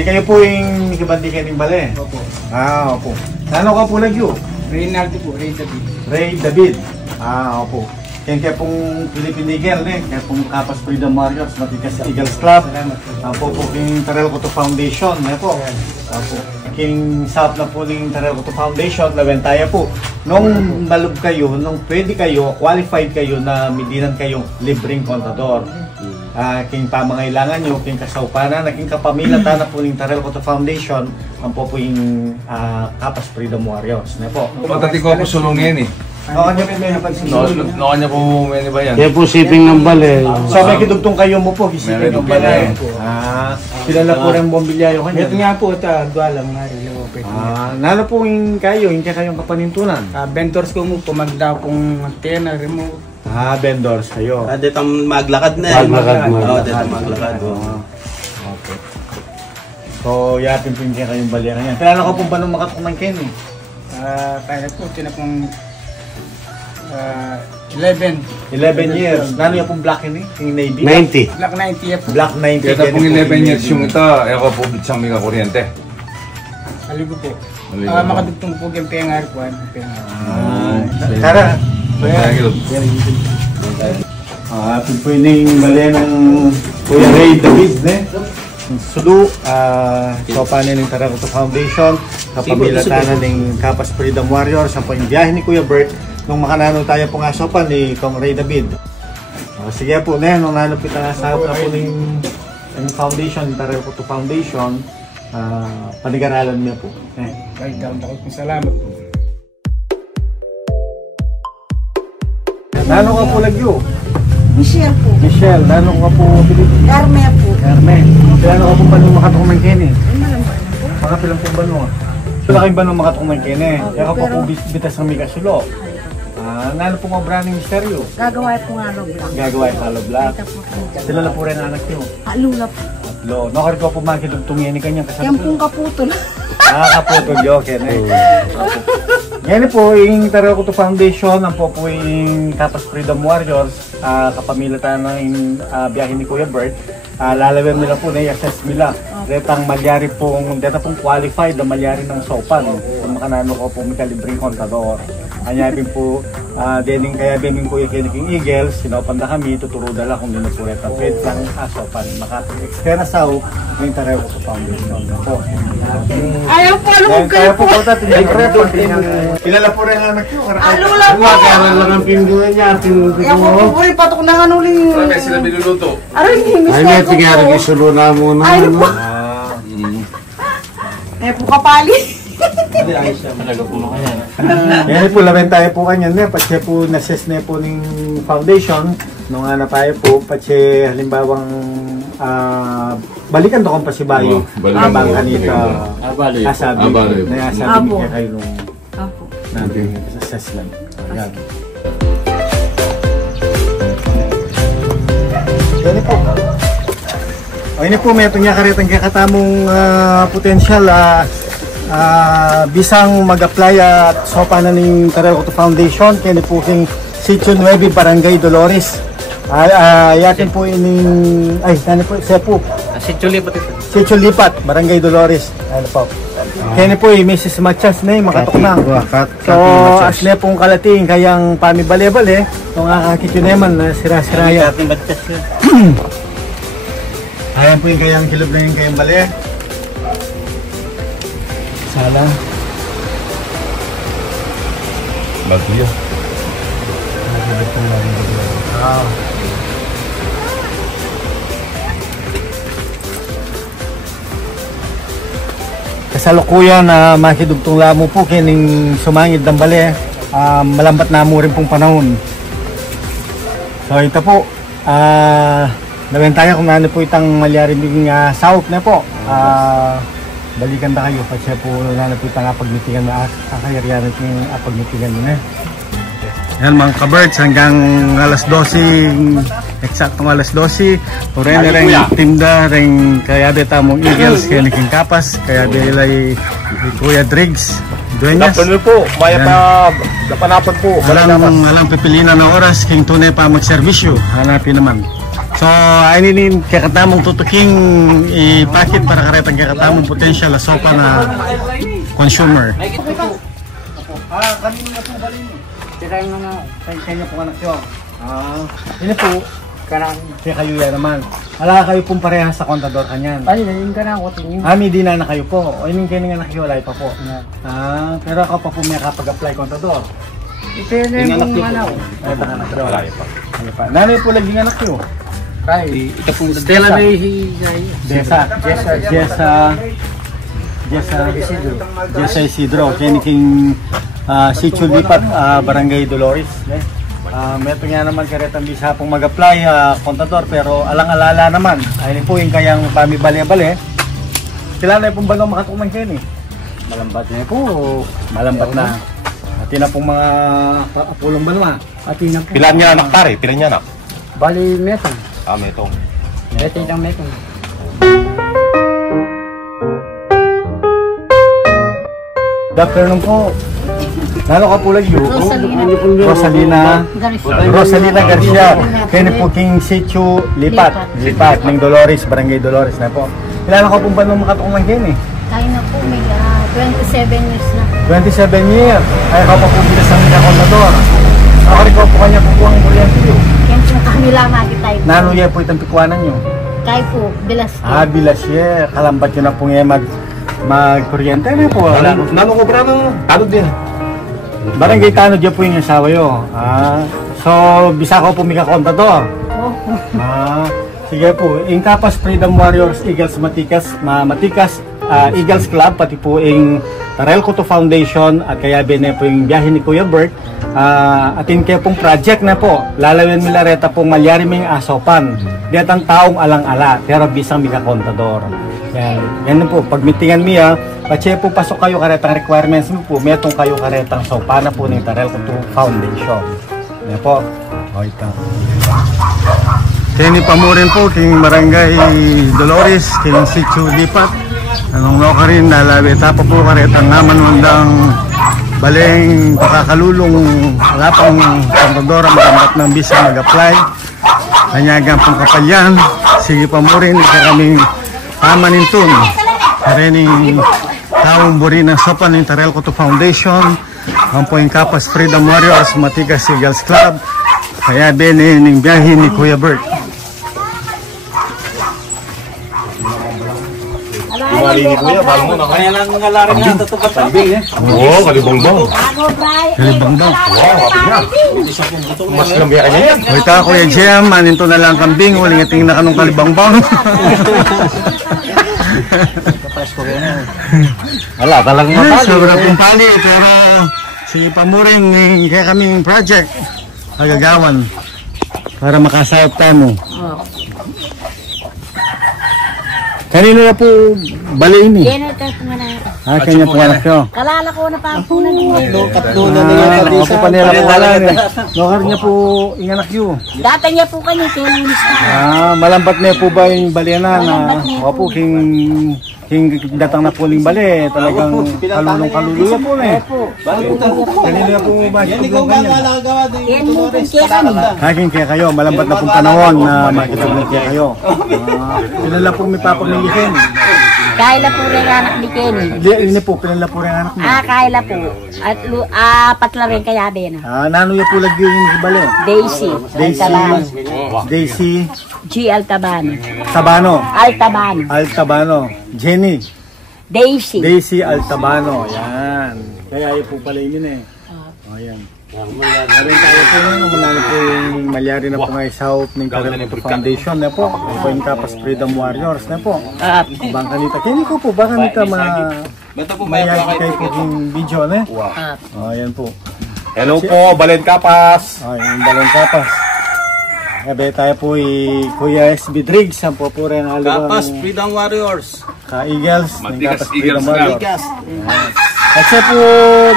Di kayo po yung nikabandikan ng bale? Opo. Opo. Ano ka po lagyo? Reynaldo po, Ray David. Ray David. Opo. Kaya pong Philippine Eagle, kaya pong Kapas Freedom Warriors, Matikas Eagles Club. Opo po, King Terrell Cotto Foundation, po. Opo. King South na po ng Terrell Cotto Foundation, Labentaya po. Nung malub kayo, nung pwede kayo, qualified kayo na midinan kayong libreng kontador. King pamangailangan nyo, king kasaupanan, naging kapamilata na po ng Terrell Cotto Foundation, ang po yung Kapas Freedom Warriors. Po. Pagdating ko po sulungin eh. Noon niya may napansin. Noon niya po may ba yan? Kaya po siping ng bale. So may kidugtong kayo mo po, gisipin ng bale. Kilala po rin bombilyayo kanya. Ito nga po, duwalang nga rin. Nalo po yung kayo, hindi kayong kapanintunan. Vendors ko mo, pumagda pong antena, remote. Vendors kayo. Dito maglakad na. Maglakad mo. Dito maglakad. Okay. So, yapin po yung kayong bale kanya. Kilala ko po ba nung makatumangkin eh? Kaya po, tina pong 11 years. Nano yung pong black yun eh? Yung Navy? 90. Black 90 po. Black 90. Kaya pong 11 years yung ito, ako po bitsang may kakuryente. Aligo po. Makadugtong po yung pengar po. Tara. Thank you. Ito po yung bale ng Kuya Ray David, Sulu, Sopanin ng Terrell Cotto Foundation, kapamilatanan ng Kapas Freedom Warriors, ang po yung biyahe ni Kuya Bert, nung makanano tayo po nga sopan ni Kong Ray David. Sige po, nung nanapit ang asawa na po ng foundation, ng Terrell Cotto Foundation, panigaralan niya po. Kahit daw, salamat po. Nano ka po lagyo? Michelle po. Michelle, nano ka po Pilipino? Carme po. Carme. Kailan ka po ba nung makatumangkin eh? Malamban na po. Mga pilang po ba nung? Wala kayo ba nung makatumangkin eh? Kaya ka pa po bitas ng Mikasulo. Nano po nga branding misteryo? Gagawa po nga log lang. Gagawa yung halo black. Sila na po rin ang anak nyo? Lula po. Tatlo. Nakari ko po makikidugtungin ni kanyang kasama. Yan pong kaputol. Kaputol, yoken eh. Ngayon po, yung Terrell Cotto Foundation, ang po yung Kapas Freedom Warriors, kapamilatan ng biyahe ni Kuya Bert. Lalawin nila po na i-assess nila. Detang malyari pong qualified na malyari ng sopan. Kung makanano ko po may kalibreng kontador. Anyabin po, dening kaya biming Kuya King Eagles, sinopan na kami, tuturo dala kung dito po rin ang pwede lang sopan. Makapag-extend na sa yung Terrell Cotto Foundation. Ayaw po, alam ko Kaya po po natin yung report. Kilala po rin ang anak nyo. Lula po. Magkaroon lang ang pinduan niya. Ayaw po po rin, patok na nga nuling. Marami sila binuluto. Aray, hindi Ay, may tingari isulo na muna. Ayaw po. Ayaw po kapali. Yan po, laban tayo po kanyan. Pati po nases na po ng foundation. Nung na tayo po, pati halimbawang balikan to kung pasibayo. Abang kanita. Asabi. Nasabi niya kayo nung natin assessment. Yan po. O ini po, may itong yakaritang kakatamong potential bisang mag-apply at sopa na ng Terrell Cotto Foundation kaya po king Sitio 9 Barangay Dolores. Yatin po ining tani po Sepu. Sitio Lipat Barangay Dolores. Ano po. Kaya po Mrs. Machas na makatuknang. So asle pong kalating kayang pamibale-bale tong kakakituneman na sira-siraya. Ayan po yung kayang kilab na yung kayang bale. Sala. Bagyo. Kasalukuyan na makidugtong lamo po kining sumangid ng bale. Malambat na mo rin pong panahon. So ito po. Nawin tayo kung ano po itang malyari biging south na po. Balikan na kayo kasi po nanapitan nga pagmitigan na kakayariyan at yung pagmitigan nyo yan mga ka-birds hanggang alas 12 eksaktong alas 12 o rin na rin tinda rin kaya beta mong Eagles kaya naging Kapas kaya bilay Kuya Driggs Dueñas po maya pa napanapan po alang pipilinan na oras king tunay pa magservisyo hanapin naman So, ayun kakatamong tutuking ipakit para karetang kakatamong potential na sopa na consumer. Kanino na po bali niyo? Kaya nga kanya po anak nyo. Ini po, kaya kayo yan naman. Wala kayo pong parehas sa kontador kanyan. Ay, naging ka na ako tingin. May di na kayo po. O yun kayo nga nakiwalay pa po. Pero ako pa po may kapag-apply kontador. Ito na yung anak ko. Ay, baka nakiwalay pa. Nanay po lagi nga anak nyo. Kay, ito po. Stella may higay. Jessa Isidro. Kaya king Sitio Lipat, Barangay Dolores. Meron nga naman karetang bisa pong mag-apply kontador pero alang-alala naman. Ayun po yung kayang pamibali-bali. Kailan na pong balong makatuman kayo eh? Malambat na po. Malambat na. Ati na pong mga pulong balong Ati na po. Pilan niya anak pare? Pilan niya anak? Bali, metong. Metong. Metong lang metong. Good afternoon po. Lalo ka po lagi Rosalina Garcia. Kaya po king Sitio Lipat ng Dolores, Barangay Dolores na po. Kailan ko pong ba nung makatong lang kayo eh? Tayo na po, may 27 years na. 27 years. Ay ako pa po bilas ng mga kontador. Ako rin po kanya po ang kuryente yun. Kaya po kanila makitay po. Nanuya po itong pikwanan nyo? Kaya po, bilas po. Bilasye. Kalambat nyo na po ngayon mag-kuryente na po. Nano ko bra ng tanod din. Barangay Tanod dyan po yung asawa yun. So, bisa ko po may kakontador. Sige po. Yung Kapas Freedom Warriors Eagles Matikas Eagles Club, pati po yung Tarel Coto Foundation at kaya bine po yung biyahe ni Kuya Bert. Atin kayo pong project na po. Lalawin Milareta pong Malyariming Asopan. Diyan ang taong alang-ala, pero bisang may kakontador. Yan po. Pag mitingan miya, patse po pasok kayo karetang requirements mo po, metong kayo karetang sopa na po ng Tarel Coto Foundation. Yan po. Ito. Kaya ni Pamurin po, king Barangay Dolores, king Sitio Lipat. Anong loka rin, nalabita pa po karetang naman mandang baleng pakakalulong wala pang kontador magamit ng bisa mag-apply. Kanyagang pong kapalyan. Sige Pamurin, isa kaming pamanintun. Karening taong buri ng sopa ng Tarel Coto Foundation. Ang po yung Kapas Freedom Warriors Matikas Eagles Club. Kaya bene ng biyahe ni Kuya Bert. Mali ni Kuya, balo mo na kaya lang mga lari niya tatukat talbing eh. Oo, kalibang-bang. Kalibang-bang. Wow, wapit nga. Mas lambiya kanya yan. O ito Kuya Jem, maninto na lang kambing. Huling ating na kanong kalibang-bang. Wala, talagang matali. Sobrang pumpali, pero si Pamuring kaya kaming project agagawan para makasayap tayo mo. Kanino na po bali ini? Yan na tayo po na. Kanya po anak nyo. Kalala ko na pa po na din. Katlo na nila Ako po panila po alam eh. Lokar niya po inganak nyo. Data niya po kanya, tinulis na. Malambat niya po ba yung baliana na ako po king datang na puling bali talagang kalulong-kaluluya po na eh. Kanino na po ba? Yan, ikaw nga nalagawa din. Yan mo kung kaya kami. Haging kaya kayo, malambat na pong panahon na makitulong kaya kayo. Pinala po may papamilihin. Kaila po rin ang anak ni Kenny. Ini po, pinala po rin anak mo. Kaila po. At apat lang rin kaya din. Nanuya po lagi yung ibali. Daisy. Daisy. G. Altabano. Tabano. Altabano. Altabano. Jenny. Daisy. Altabano. Yan. Kaya yun po pala yun eh. Ayan. Marin tayo po nun. Umunano po yung malyari na po nga isahop ng Tarel Coto Foundation na po. Ito po yung Kapas Freedom Warriors na po. Bangkanita. Kaya ko po, bangkanita mayagi kayo po yung video na eh. Ayan po. Hello po, Balen Kapas. Yung Balon Kapas. Sabi tayo po Kuya SB Driggs. Ang po rin ang alawang Kapas Freedom Warriors. Ka-Eagles. Matikas Kapas Freedom Eagles Warriors. Kasi po,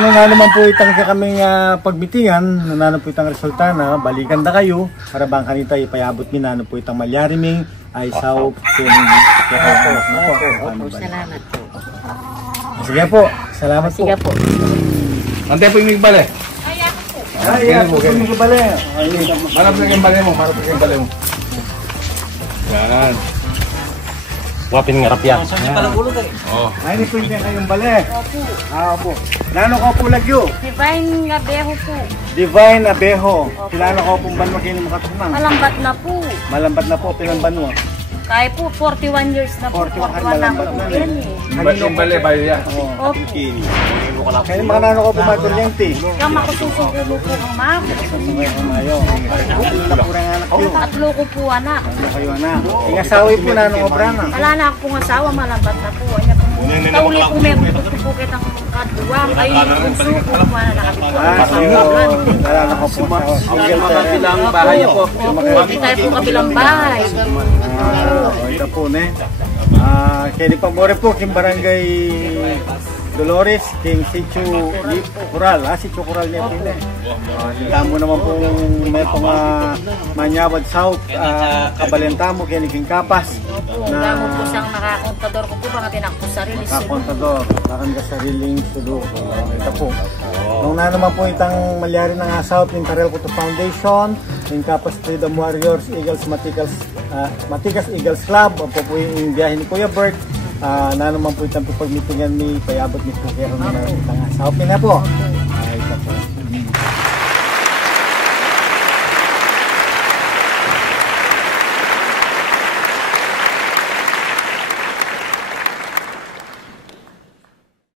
nung naman po itang kaming pagmitingan, nung naman po itang resulta na balikan na kayo, para bang kanita ipayabot min, naman po itang Malyariming, ay sao, Salamat po. Sige po, salamat po. Sige po. Antay po yung migbale. Ay, yan po yung bale. Marap na yung bale mo, marap na yung bale mo. Yan. Wapin nga rapya. Ay, ni po yung kayong bale. Opo. Nano ko po lagyo? Divine Abeho po. Divine Abeho. Kilala ko pong banwa kayo makatumang. Malambat na po. Malambat na po, pilang banwa. Kaya po, 41 years na po. 41 41 na malambat po na yan eh. Yung bale ba yan? Opo. Kaya mga nano ko po matulyente. Yung makususugulo po ang ma'am. Sasabay ko mayo. Nakurang anak yun. Tatlo ko po anak. Kayo anak. Ingasawi po nano ko brana. Wala na akong asawa, malambat na po. Kanya po, kauli po may po kitang kaduwang. Ayun yung bunso po, wala na kami po. Kayo. Wala na ko po. Yung mga bilang bahay po. Opo, di tayo po kabilang bahay. Ito po ne. Kaya di pa more po, kim barangay Dolores, King Sitio Coral, Sitio Coral niya pila. Tamo naman po may pong Manyabad South, Kabalentamo, kaya ni King Kapas. Opo, damo po siyang nakakontador ko po, baka tinakpo sarili siya. Kakontador, parang ka sariling sudo. Ito po. Nung na naman po itang malyari ng South, yung Karel Kuto Foundation, yung Kapas Freedom Warriors, Eagles Matigas Eagles Club, po po yung biyahe ni Kuya Bert. Na naman po itang pagmitingan ni Payabot ni Pukero na itang South. Yun na po.